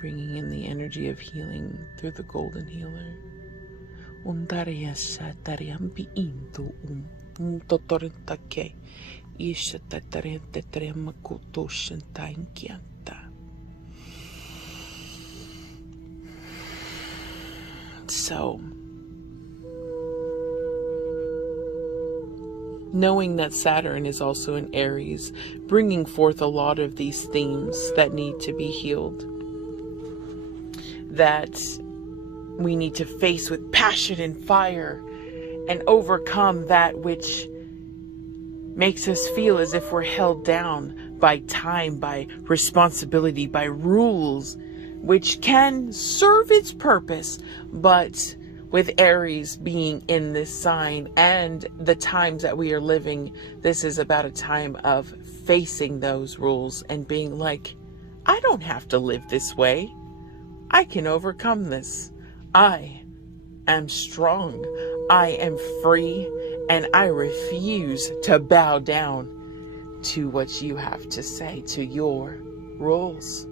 bringing in the energy of healing through the golden healer. So, knowing that Saturn is also in Aries, bringing forth a lot of these themes that need to be healed, that we need to face with passion and fire and overcome that which makes us feel as if we're held down by time, by responsibility, by rules, which can serve its purpose, but with Aries being in this sign and the times that we are living, this is about a time of facing those rules and being like, I don't have to live this way. I can overcome this. I am strong. I am free, and I refuse to bow down to what you have to say, to your rules.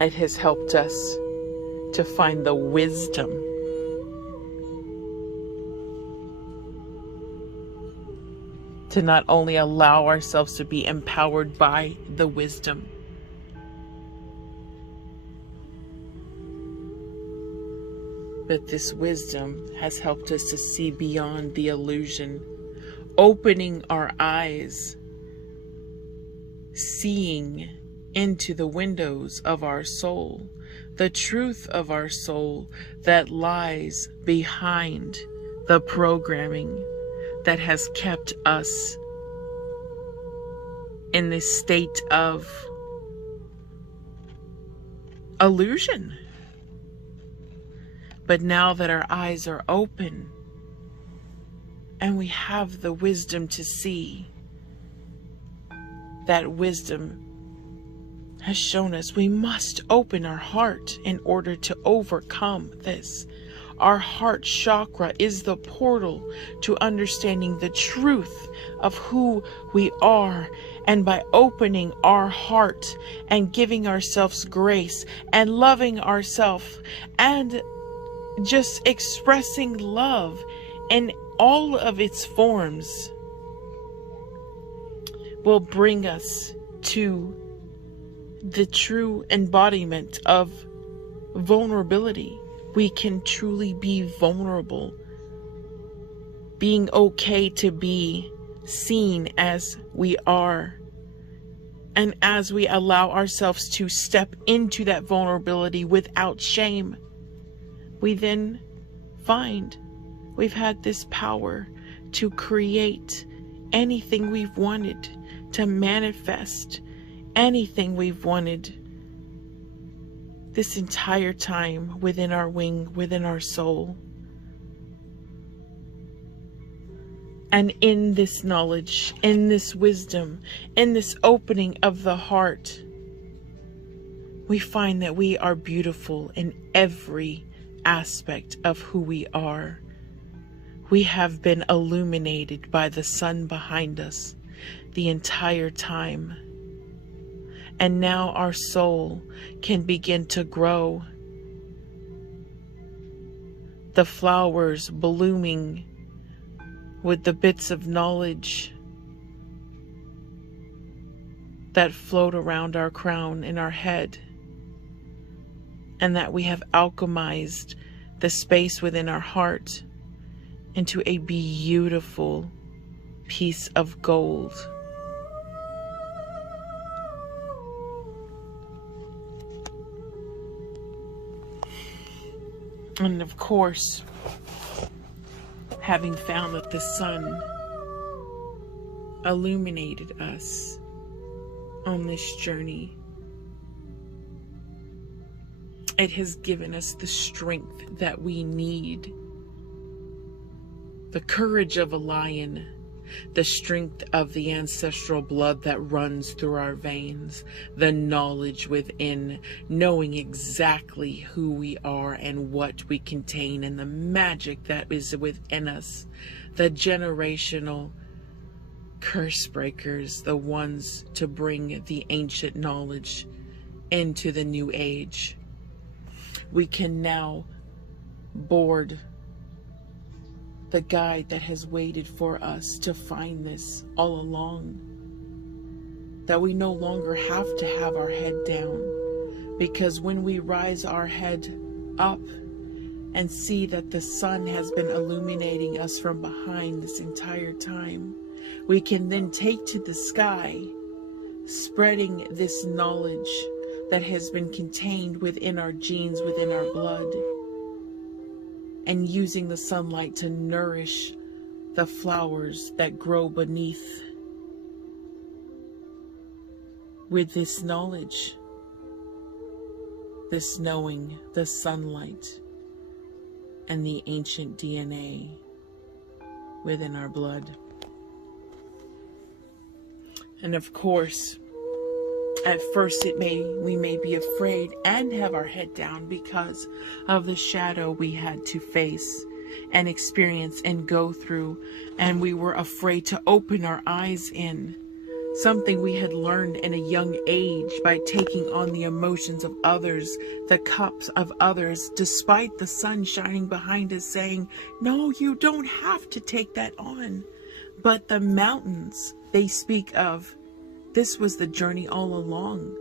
It has helped us to find the wisdom to not only allow ourselves to be empowered by the wisdom, but this wisdom has helped us to see beyond the illusion, opening our eyes, seeing into the windows of our soul, the truth of our soul that lies behind the programming that has kept us in this state of illusion. But now that our eyes are open and we have the wisdom to see, that wisdom has shown us we must open our heart in order to overcome this. Our heart chakra is the portal to understanding the truth of who we are. And by opening our heart and giving ourselves grace and loving ourselves and just expressing love in all of its forms, will bring us to the true embodiment of vulnerability. We can truly be vulnerable, being okay to be seen as we are. And as we allow ourselves to step into that vulnerability without shame, we then find we've had this power to create anything we've wanted, to manifest anything we've wanted this entire time within our wing, within our soul. And in this knowledge, in this wisdom, in this opening of the heart, we find that we are beautiful in every aspect of who we are. We have been illuminated by the sun behind us the entire time. And now our soul can begin to grow. The flowers blooming with the bits of knowledge that float around our crown in our head, and that we have alchemized the space within our heart into a beautiful piece of gold. And of course, having found that the sun illuminated us on this journey, it has given us the strength that we need, the courage of a lion, the strength of the ancestral blood that runs through our veins, the knowledge within, knowing exactly who we are and what we contain, and the magic that is within us, the generational curse breakers, the ones to bring the ancient knowledge into the new age. We can now board the guide that has waited for us to find this all along. That we no longer have to have our head down, because when we rise our head up and see that the sun has been illuminating us from behind this entire time, we can then take to the sky, spreading this knowledge that has been contained within our genes, within our blood, and using the sunlight to nourish the flowers that grow beneath with this knowledge, this knowing, the sunlight, and the ancient DNA within our blood. And of course, at first we may be afraid and have our head down because of the shadow we had to face and experience and go through, and we were afraid to open our eyes in something we had learned in a young age by taking on the emotions of others, the cups of others, despite the sun shining behind us saying, no, you don't have to take that on. But the mountains they speak of, this was the journey all along.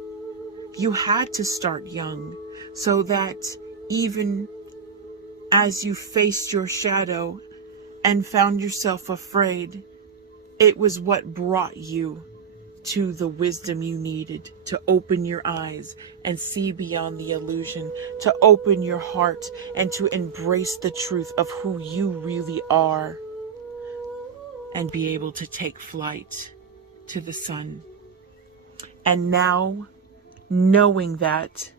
You had to start young so that even as you faced your shadow and found yourself afraid, it was what brought you to the wisdom you needed to open your eyes and see beyond the illusion, to open your heart and to embrace the truth of who you really are, and be able to take flight to the sun. And now, knowing that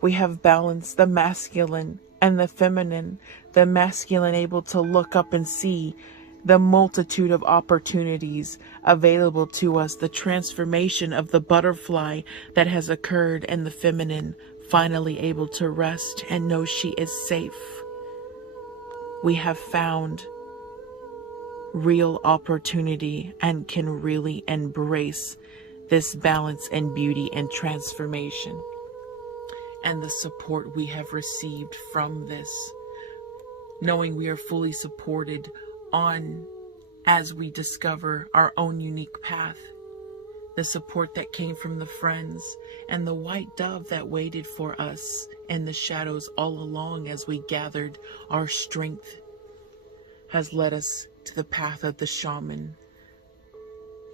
we have balanced the masculine and the feminine, the masculine able to look up and see the multitude of opportunities available to us, the transformation of the butterfly that has occurred, and the feminine finally able to rest and know she is safe. We have found real opportunity and can really embrace this balance and beauty and transformation, and the support we have received from this, knowing we are fully supported on as we discover our own unique path, the support that came from the friends and the white dove that waited for us in the shadows all along as we gathered our strength, has led us to the path of the shaman,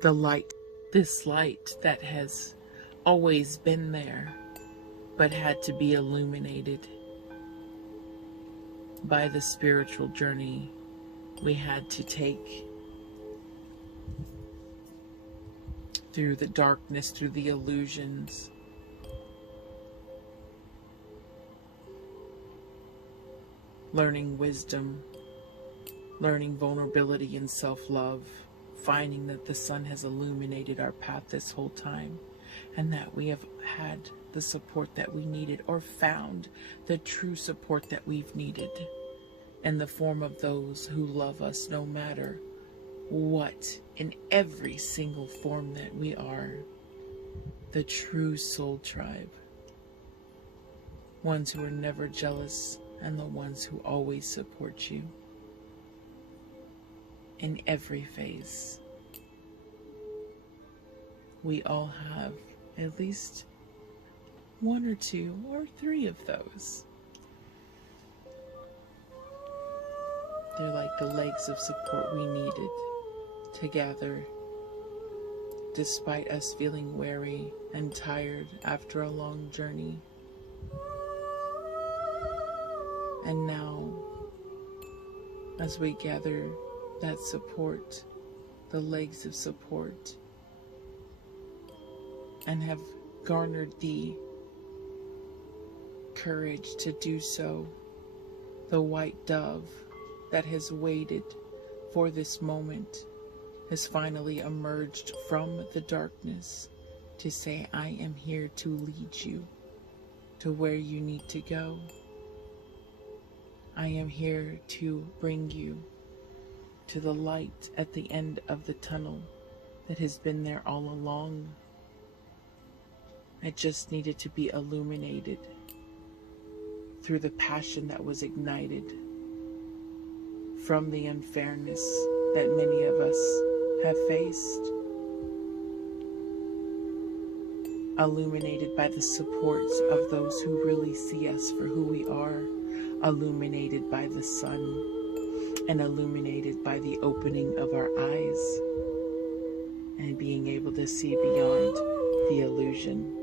the light, this light that has always been there but had to be illuminated by the spiritual journey we had to take through the darkness, through the illusions, learning wisdom, learning vulnerability and self-love, finding that the sun has illuminated our path this whole time, and that we have had the support that we needed, or found the true support that we've needed, in the form of those who love us no matter what, in every single form that we are. The true soul tribe. Ones who are never jealous, and the ones who always support you in every phase. We all have at least one or two or three of those. They're like the legs of support we needed to gather, despite us feeling weary and tired after a long journey. And now, as we gather that support, the legs of support, and have garnered the courage to do so, the white dove that has waited for this moment has finally emerged from the darkness to say, I am here to lead you to where you need to go. I am here to bring you to the light at the end of the tunnel that has been there all along. I just needed to be illuminated through the passion that was ignited from the unfairness that many of us have faced. Illuminated by the supports of those who really see us for who we are. Illuminated by the sun. And illuminated by the opening of our eyes. And being able to see beyond the illusion.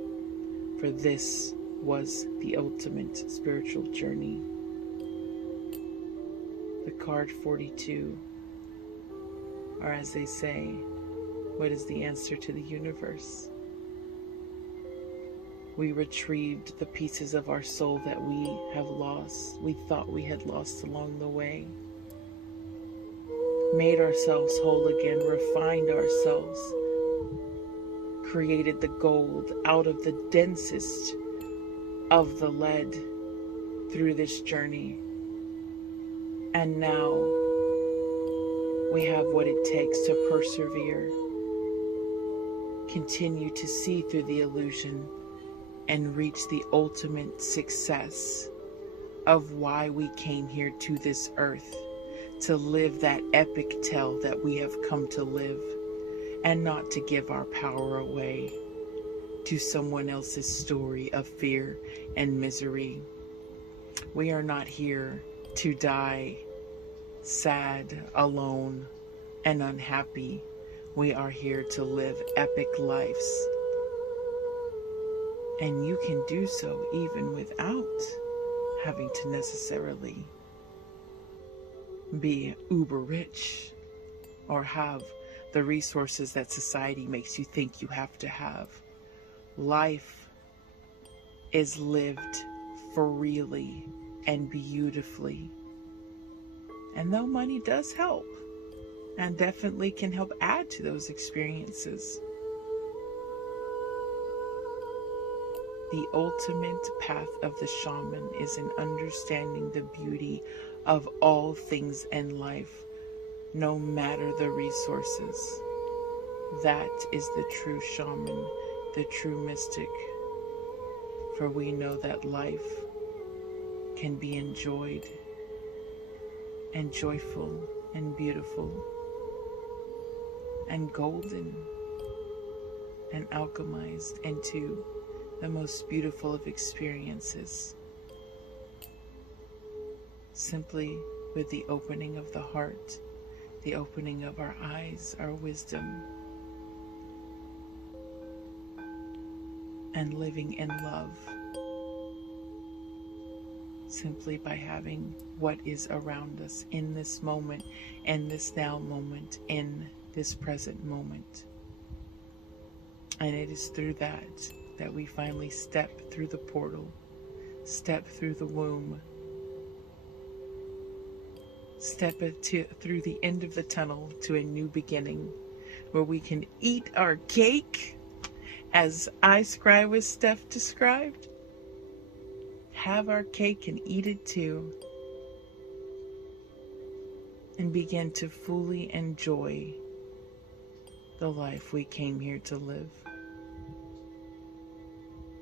For this was the ultimate spiritual journey. The card 42, or as they say, what is the answer to the universe? We retrieved the pieces of our soul that we have lost, we thought we had lost along the way. Made ourselves whole again, refined ourselves, created the gold out of the densest of the lead through this journey. And now we have what it takes to persevere, continue to see through the illusion, and reach the ultimate success of why we came here to this earth, to live that epic tale that we have come to live, and not to give our power away to someone else's story of fear and misery. We are not here to die sad, alone, and unhappy. We are here to live epic lives. And you can do so even without having to necessarily be uber rich or have the resources that society makes you think you have to have. Life is lived freely and beautifully. And though money does help, and definitely can help add to those experiences, the ultimate path of the shaman is in understanding the beauty of all things in life, no matter the resources. That is the true shaman, the true mystic. For we know that life can be enjoyed and joyful and beautiful and golden and alchemized into the most beautiful of experiences, simply with the opening of the heart, the opening of our eyes, our wisdom, and living in love, simply by having what is around us in this moment, in this now moment, in this present moment. And it is through that we finally step through the portal, step through the womb, step through the end of the tunnel to a new beginning, where we can eat our cake, as I Scry with Steph described. Have our cake and eat it too, and begin to fully enjoy the life we came here to live.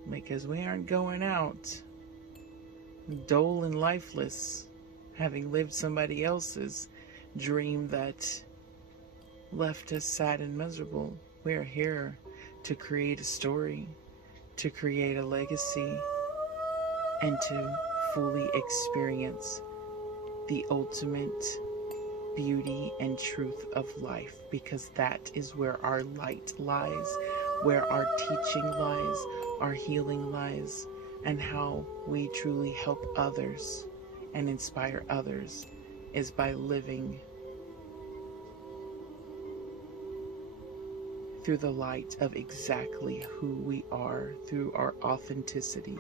Because we aren't going out dull and lifeless, having lived somebody else's dream that left us sad and miserable. We are here to create a story, to create a legacy, and to fully experience the ultimate beauty and truth of life, because that is where our light lies, where our teaching lies, our healing lies, and how we truly help others and inspire others is by living through the light of exactly who we are, through our authenticity,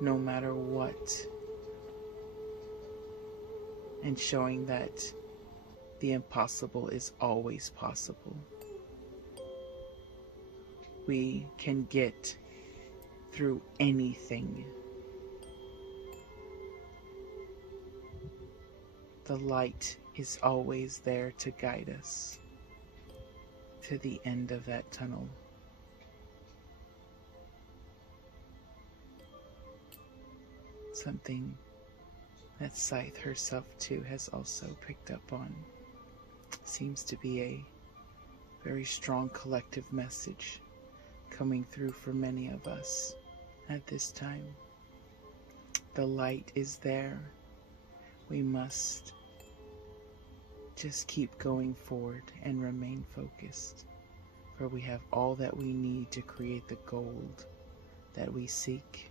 no matter what, and showing that the impossible is always possible. We can get through anything. The light is always there to guide us to the end of that tunnel. Something that Scythe herself too has also picked up on. Seems to be a very strong collective message coming through for many of us at this time. The light is there. We must just keep going forward and remain focused, for we have all that we need to create the gold that we seek.